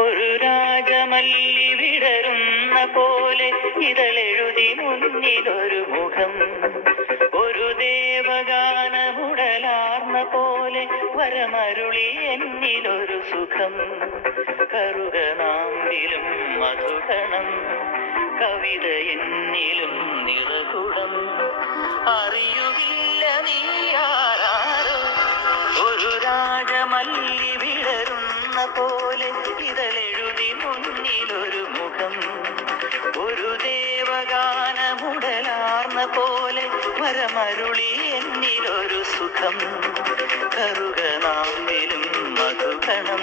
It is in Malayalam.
ഒരു രാജമല്ലി വിടരുന്ന പോലെ ഇതളെഴുതി മുന്നിലൊരു മുഖം, ഒരു ദേവഗാനമുടലാർന്ന പോലെ വരമരുളി എന്നിലൊരു സുഖം. കറുകനാമ്പിലും മധുകണം, കവിത എന്നിലും നിറകുടം. അറിയുകില്ല നീ ആരാരോ, ഒരു രാജമല്ലി വിടരുന്ന പോലെ ഇതളെഴുതി മുന്നിലൊരു മുഖം, ഒരു ദേവഗാനമുടലാർന്ന പോലെ വരമരുളി എന്നിലൊരു സുഖം. കറുകനാമ്പിലും മധുകണം,